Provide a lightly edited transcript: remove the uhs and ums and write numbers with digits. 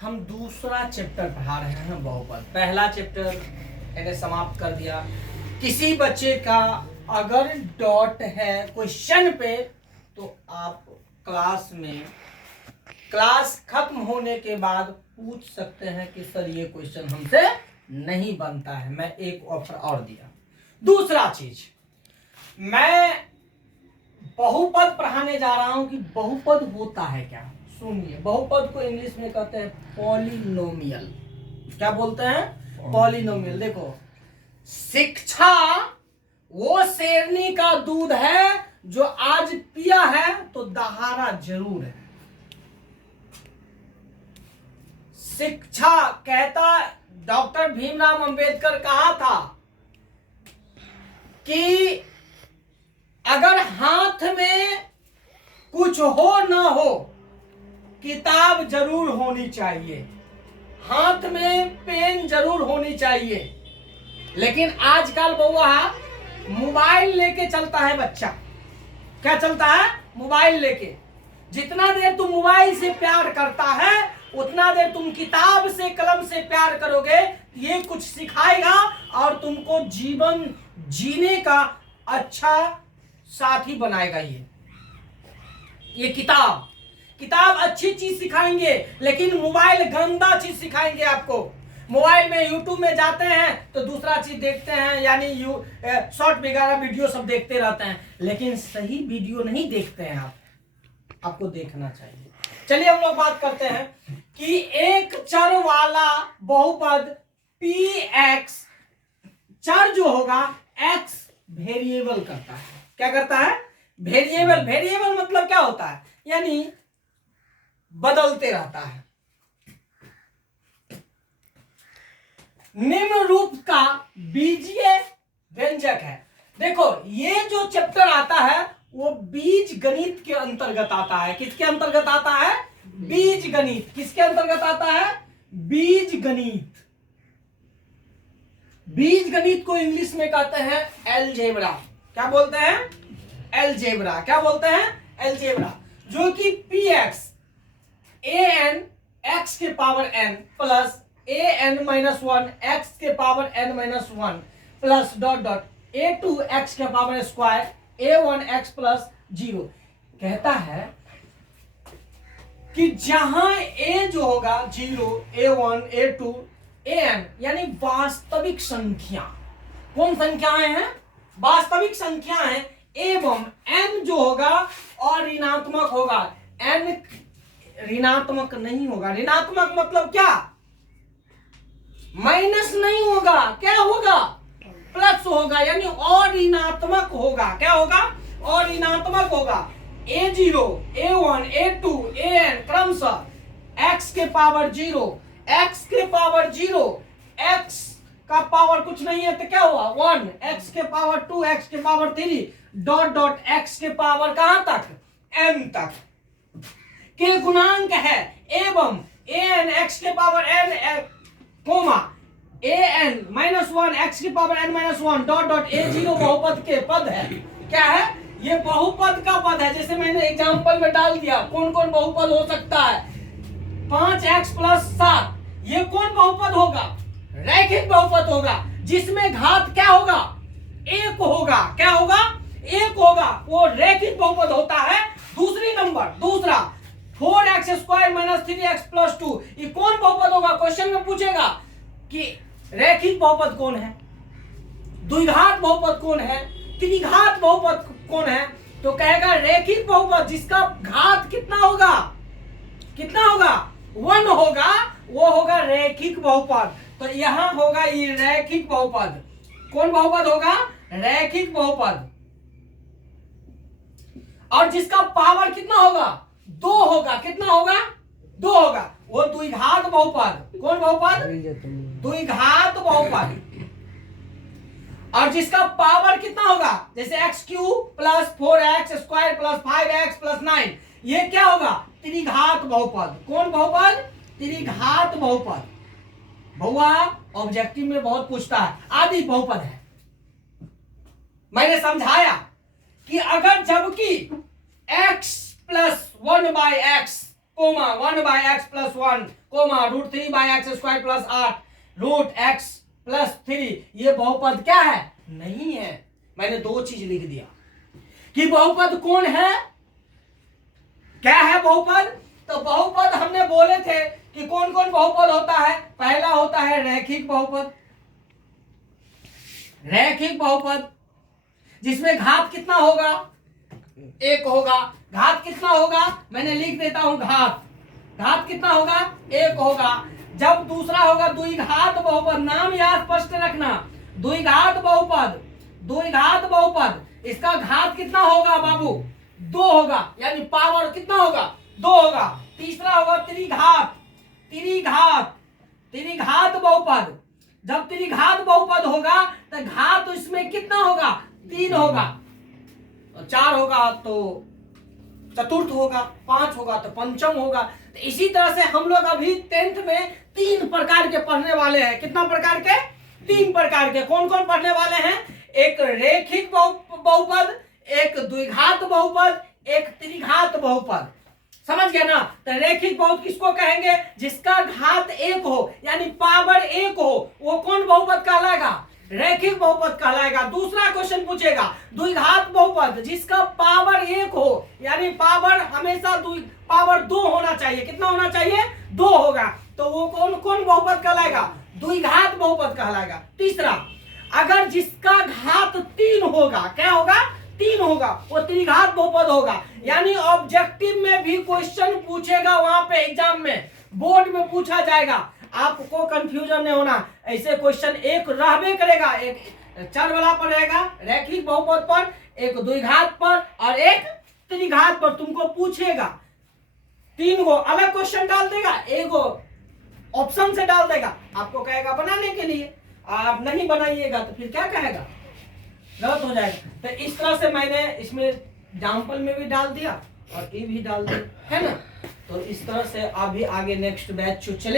हम दूसरा चैप्टर पढ़ा रहे हैं बहुपद। पहला चैप्टर मैंने समाप्त कर दिया। किसी बच्चे का अगर डॉट है क्वेश्चन पे तो आप क्लास खत्म होने के बाद पूछ सकते हैं कि सर ये क्वेश्चन हमसे नहीं बनता है। मैं एक ऑफर और दिया। दूसरा चीज, मैं बहुपद पढ़ाने जा रहा हूं कि बहुपद होता है क्या। सुनिए, बहुपद को इंग्लिश में कहते हैं पॉलिनोमियल। क्या बोलते हैं? पॉलिनोमियल। देखो, शिक्षा वो शेरनी का दूध है जो आज पिया है तो दहाड़ा जरूर है। शिक्षा कहता, डॉक्टर भीमराव अंबेडकर कहा था कि अगर हाथ में कुछ हो ना हो, किताब जरूर होनी चाहिए, हाथ में पेन जरूर होनी चाहिए। लेकिन आजकल बउआ मोबाइल लेके चलता है बच्चा। क्या चलता है? मोबाइल लेके। जितना देर तुम मोबाइल से प्यार करता है उतना देर तुम किताब से, कलम से प्यार करोगे। ये कुछ सिखाएगा और तुमको जीवन जीने का अच्छा साथी बनाएगा। ये किताब अच्छी चीज सिखाएंगे, लेकिन मोबाइल गंदा चीज सिखाएंगे आपको। मोबाइल में यूट्यूब में जाते हैं तो दूसरा चीज देखते हैं, यानी शॉर्ट वगैरह वीडियो सब देखते रहते हैं, लेकिन सही वीडियो नहीं देखते हैं। आपको देखना चाहिए। चलिए हम लोग बात करते हैं कि एक चर वाला बहुपद px, चर जो होगा x वेरिएबल करता है। क्या करता है? वेरिएबल मतलब क्या होता है? यानी बदलते रहता है। निम्न रूप का बीजीय व्यंजक है। देखो, ये जो चैप्टर आता है वो बीज गणित के अंतर्गत आता है। किसके अंतर्गत आता है? बीज गणित। किसके अंतर्गत आता है? बीज गणित। बीज गणित को इंग्लिश में कहते हैं एलजेब्रा। क्या बोलते हैं? एलजेब्रा। क्या बोलते हैं? एलजेब्रा। जो कि px an x के power n plus an minus 1 x के power n minus 1 plus dot dot a2 x के power square a1 x plus 0 कहता है कि जहां a जो होगा 0, a1, a2, an यानी वास्तविक संख्या। कौन संख्याएं हैं? वास्तविक संख्याएं। एवं n जो होगा और ऋणात्मक होगा। n ऋणात्मक नहीं होगा। ऋणात्मक मतलब क्या? माइनस नहीं होगा। क्या होगा? प्लस होगा, यानी और ऋणात्मक होगा। क्या होगा? और ऋणात्मक होगा। a0, a1, a2, an क्रमशः x के पावर 0, x के पावर 0, x का पावर कुछ नहीं है तो क्या हुआ? 1, x के पावर 2, x के पावर 3 डॉट डॉट x के पावर कहां तक? n तक के गुणांक है। एवं an x के power n comma an minus 1 x के power n minus 1 dot dot a0 बहुपद के पद है। क्या है? ये बहुपद का पद है। जैसे मैंने एग्जांपल में डाल दिया कौन कौन बहुपद हो सकता है। 5x प्लस 7, ये कौन बहुपद होगा? रैखिक बहुपद होगा, जिसमें घात क्या होगा? 1 होगा। क्या होगा? 1 होगा। वो रैखिक बहुपद होता है। दूसरा 4x square minus 3x plus 2, ये कौन बहुपद होगा? क्वेश्चन में पूछेगा कि रैखिक बहुपद कौन है, द्विघात बहुपद कौन है, त्रिघात बहुपद कौन है, तो कहेगा रैखिक बहुपद जिसका घात कितना होगा? 1 होगा, वो होगा रैखिक बहुपद। तो यहां होगा ये रैखिक बहुपद। कौन बहुपद होगा? रैखिक बहुपद। और जिसका पावर कितना होगा? 2 होगा। कितना होगा? 2 होगा। वो द्विघात बहुपद। कौन बहुपद? द्विघात बहुपद। और जिसका पावर कितना होगा? जैसे x cube plus 4x square plus 5x plus 9, ये क्या होगा? त्रिघात बहुपद। कौन बहुपद? त्रिघात बहुपद। बहुआ ऑब्जेक्टिव में बहुत पूछता है। आदि बहुपद है। मैंने समझाया कि अगर जबकि x plus 1 by x comma 1/x+1 comma √3/x² + 8 √x+3। ये बहुपद क्या है? नहीं है। मैंने दो चीज लिख दिया कि बहुपद कौन है, क्या है बहुपद। तो बहुपद हमने बोले थे कि कौन कौन बहुपद होता है। पहला होता है रैखिक बहुपद, रैखिक बहुपद जिसमें घात कितना होगा? 1 होगा। घात कितना होगा? मैंने लिख देता हूं घात कितना होगा? 1 होगा। जब दूसरा होगा द्विघात बहुपद, नाम याद स्पष्ट रखना, द्विघात बहुपद, द्विघात बहुपद इसका घात कितना होगा बाबू? 2 होगा, यानी पावर कितना होगा? 2 होगा। तीसरा होगा त्रिघात, त्रिघात बहुपद। जब त्रिघात बहुपद होगा तो घात इसमें कितना होगा? 3 होगा। 4 होगा तो चतुर्थ होगा, 5 होगा तो पंचम होगा। तो इसी तरह से हम लोग अभी 10th में 3 प्रकार के पढ़ने वाले हैं। कितना प्रकार के? 3 प्रकार के। कौन कौन पढ़ने वाले हैं? एक रैखिक बहुपद, एक द्विघात बहुपद, एक त्रिघात बहुपद। समझ गया ना? तो रैखिक बहुपद किसको कहेंगे? जिसका घात 1 हो, यानी पावर 1 हो, वो कौन बहुपद कहलाएगा? रैखिक बहुपद कहलाएगा। दूसरा क्वेश्चन पूछेगा द्विघात बहुपद जिसका पावर 1 हो, यानी पावर हमेशा पावर 2 होना चाहिए। कितना होना चाहिए? 2 होगा। तो वो कौन कौन बहुपद कहलाएगा? द्विघात बहुपद कहलाएगा। तीसरा, अगर जिसका घात 3 होगा, क्या होगा? 3 होगा, वो त्रिघात बहुपद होगा। यानी ऑब्जेक्टिव में भी क्वेश्चन पूछेगा, वहां पे एग्जाम में बोर्ड में पूछा जाएगा। आपको कंफ्यूजन नहीं होना, ऐसे क्वेश्चन एक रहबे करेगा, एक चर वाला पर रहेगा रैखिक बहुपद पर, एक द्विघात पर और एक त्रिघात पर तुमको पूछेगा। 3 गो अलग क्वेश्चन डाल देगा, एक गो ऑप्शन से डाल देगा, आपको कहेगा बनाने के लिए। आप नहीं बनाइएगा तो फिर क्या कहेगा? गलत हो जाएगा। तो इस तरह से मैंने इसमें एग्जाम्पल में भी डाल दिया और ये भी डाल दिया, है ना? तो इस तरह से अभी आगे नेक्स्ट बैच चले।